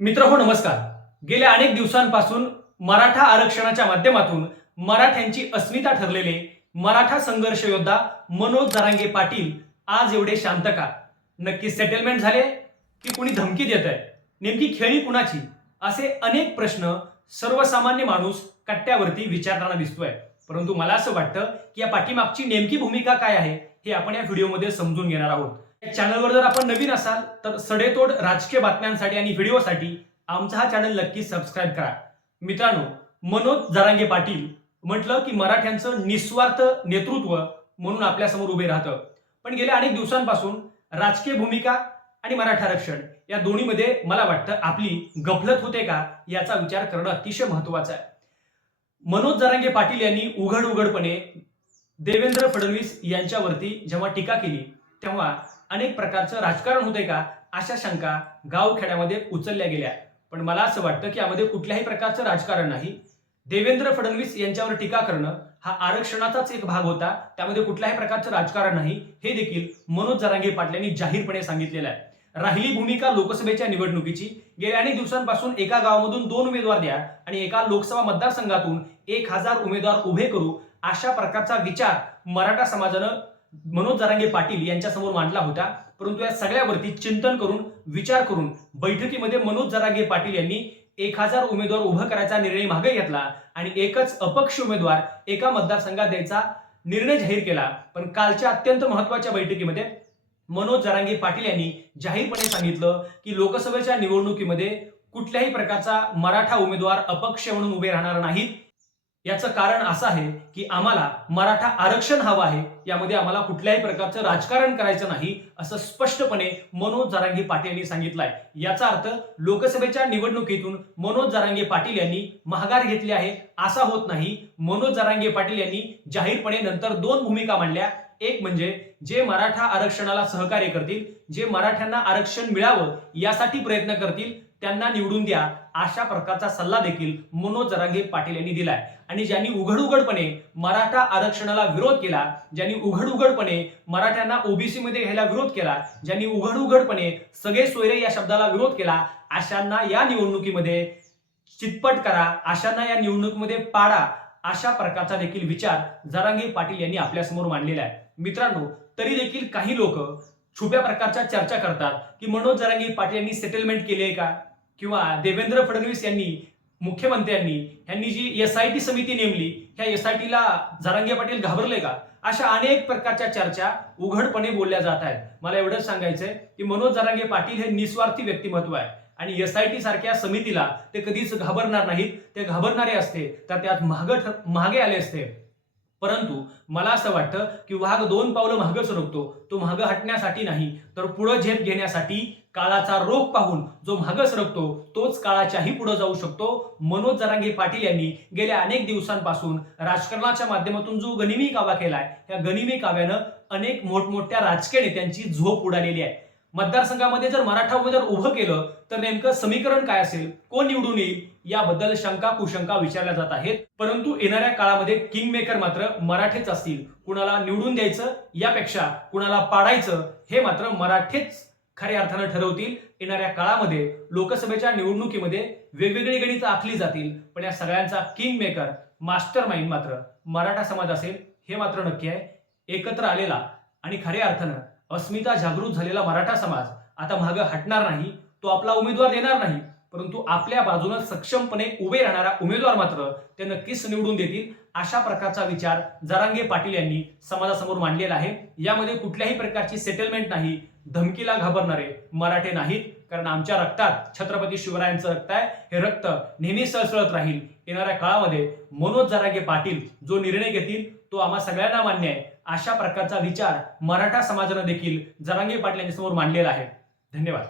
मित्रहो नमस्कार. गेल्या अनेक दिवसांपासून मराठा आरक्षणाच्या माध्यमातून मराठ्यांची अस्मिता ठरलेले मराठा संघर्ष योद्धा मनोज जरांगे पाटील आज एवढे शांत का? नक्की सेटलमेंट झाले की कुणी धमकी देत आहे? नेमकी खेळी कुणाची? असे अनेक प्रश्न सर्वसामान्य माणूस कट्ट्यावरती विचारताना दिसतोय. परंतु मला असं वाटतं की या पाठीमागची नेमकी भूमिका काय आहे हे आपण या व्हिडिओमध्ये समजून घेणार आहोत. या चॅनलवर जर आपण नवीन असाल तर सडेतोड राजकीय बातम्यांसाठी आणि व्हिडिओसाठी आमचा हा चॅनल नक्की सबस्क्राईब करा. मित्रांनो, मनोज जरांगे पाटील म्हटलं की मराठ्यांचं निस्वार्थ नेतृत्व म्हणून आपल्यासमोर उभे राहतं. पण गेल्या अनेक दिवसांपासून राजकीय भूमिका आणि मराठा आरक्षण या दोन्हीमध्ये मला वाटतं आपली गफलत होते का याचा विचार करणं अतिशय महत्त्वाचं आहे. मनोज जरांगे पाटील यांनी उघडपणे देवेंद्र फडणवीस यांच्यावरती जेव्हा टीका केली तेव्हा अनेक प्रकारचं राजकारण होते का अशा शंका गावखेड्यामध्ये उचलल्या गेल्या. पण मला असं वाटतं की यामध्ये कुठल्याही प्रकारचं राजकारण नाही. देवेंद्र फडणवीस यांच्यावर टीका करणं हा आरक्षणाचाच एक भाग होता, त्यामध्ये कुठल्याही प्रकारचं राजकारण नाही हे देखील मनोज जरांगे पाटील यांनी जाहीरपणे सांगितलेलं आहे. राहिली भूमिका लोकसभेच्या निवडणुकीची. गेल्या अनेक दिवसांपासून एका गावामधून 2 उमेदवार द्या आणि एका लोकसभा मतदारसंघातून 1000 उमेदवार उभे करू अशा प्रकारचा विचार मराठा समाजानं मनोज जरांगे पाटील यांच्या समोर मांडला होता. परंतु या सगळ्यावरती चिंतन करून विचार करून बैठकीमध्ये मनोज जरांगे पाटील यांनी 1000 उमेदवार उभं करायचा निर्णय मागे घेतला आणि एकच अपक्ष उमेदवार एका मतदारसंघात द्यायचा निर्णय जाहीर केला. पण कालच्या अत्यंत महत्त्वाच्या बैठकीमध्ये मनोज जरांगे पाटील यांनी जाहीरपणे सांगितलं की लोकसभेच्या निवडणुकीमध्ये कुठल्याही प्रकारचा मराठा उमेदवार अपक्ष म्हणून उभे राहणार नाहीत. याचं कारण असं आहे की आम्हाला मराठा आरक्षण हवं आहे, यामध्ये आम्हाला कुठल्याही प्रकारचं राजकारण करायचं नाही असं स्पष्टपणे मनोज जरांगे पाटील यांनी सांगितलंय. याचा अर्थ लोकसभेच्या निवडणुकीतून मनोज जरांगे पाटील यांनी माघार घेतली आहे असा होत नाही. मनोज जरांगे पाटील यांनी जाहीरपणे नंतर 2 भूमिका मांडल्या. एक म्हणजे जे मराठा आरक्षणाला सहकार्य करतील, जे मराठ्यांना आरक्षण मिळावं यासाठी प्रयत्न करतील त्यांना निवडून द्या अशा प्रकारचा सल्ला देखील मनोज जरांगे पाटील यांनी दिलाय. आणि ज्यांनी उघडपणे मराठा आरक्षणाला विरोध केला, ज्यांनी उघडपणे मराठ्यांना ओबीसी मध्ये घ्यायला विरोध केला, ज्यांनी उघडपणे सगळे सोयरे या शब्दाला विरोध केला, अशांना या निवडणुकीमध्ये चितपट करा, अशांना या निवडणुकीमध्ये पाडा अशा प्रकारचा देखील विचार जरांगे पाटील यांनी आपल्यासमोर मांडलेला आहे. मित्रांनो, तरी देखील काही लोक छुप्या प्रकारच्या चर्चा करतात की मनोज जरांगे पाटील यांनी सेटलमेंट केली आहे का, किंवा देवेंद्र फडणवीस यांनी मुख्यमंत्र्यांनी यांनी जी एसआयटी समिती नेमली ह्या एसआयटीला जरांगे पाटील घाबरले का, अशा अनेक प्रकारच्या चर्चा उघडपणे बोलल्या जात आहेत. मला एवढंच सांगायचंय की मनोज जरांगे पाटील हे निस्वार्थी व्यक्तिमत्व आहे आणि एसआयटी सारख्या समितीला ते कधीच घाबरणार नाहीत. ते घाबरणारे असते तर त्यात मागे आले असते. परंतु मला असं वाटतं की वाघ 2 पावलं मागे सरकतो, तो मागे हटण्यासाठी नाही तर पुढे झेप घेण्यासाठी. काळाचा रोख पाहून जो मागे सरकतो तोच काळाच्याही पुढे जाऊ शकतो. मनोज जरांगे पाटील यांनी गेल्या अनेक दिवसांपासून राजकारणाच्या माध्यमातून जो गनिमी कावा केलाय, त्या गनिमी काव्यानं अनेक मोठमोठ्या राजकीय नेत्यांची झोप उडालेली आहे. मतदारसंघामध्ये जर मराठा उमेदवार उभं केलं तर नेमकं समीकरण काय असेल, कोण निवडून येईल याबद्दल शंका कुशंका विचारल्या जात आहेत. परंतु येणाऱ्या काळामध्ये किंग मेकर मात्र मराठेच असतील. कुणाला निवडून द्यायचं यापेक्षा कुणाला पाडायचं हे मात्र मराठेच खऱ्या अर्थानं ठरवतील. येणाऱ्या काळामध्ये लोकसभेच्या निवडणुकीमध्ये वेगवेगळी गणितं आखली जातील, पण या सगळ्यांचा किंग मेकर मास्टर माइंड मात्र मराठा समाज असेल हे मात्र नक्की आहे. एकत्र आलेला आणि खऱ्या अर्थानं अस्मिता जागृत झालेला मराठा समाज आता मागे हटणार नाही. तो आपला उमेदवार देणार नाही, परंतु आपल्या बाजूने सक्षमपणे उभे राहणारा उमेदवार मात्र ते नक्कीच निवडून देतील अशा प्रकारचा विचार जरांगे पाटील यांनी समाजासमोर मांडलेला आहे. यामध्ये कुठल्याही प्रकारची सेटलमेंट नाही. धमकीला घाबरणारे मराठे नाहीत, कारण आमच्या रक्तात छत्रपती शिवरायांचं रक्त आहे. हे रक्त नेहमी सळसळत राहील. येणाऱ्या काळामध्ये मनोज जरांगे पाटील जो निर्णय घेतील तो आम्हा सगळ्यांना मान्य आहे अशा प्रकारचा विचार मराठा समाजानं देखील जरांगे पाटील यांच्या समोर मांडलेला आहे. धन्यवाद.